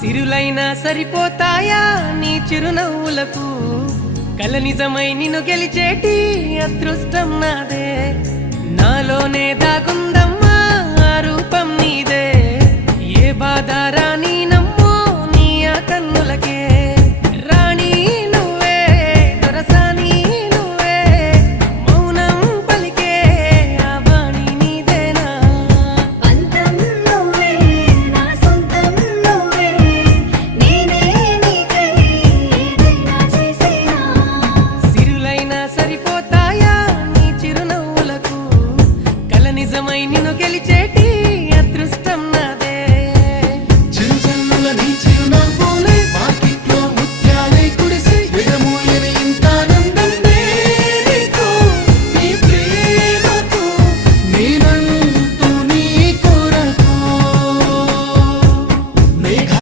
సిరులైనా సరిపోతాయా నీ చిరునవ్వులకు కల నిజమై నిన్ను గెలిచేటి అదృష్టం నాదే నాలోనే దాగుందమ్మా ఆ రూపం నీదే ఏ బాధ రాని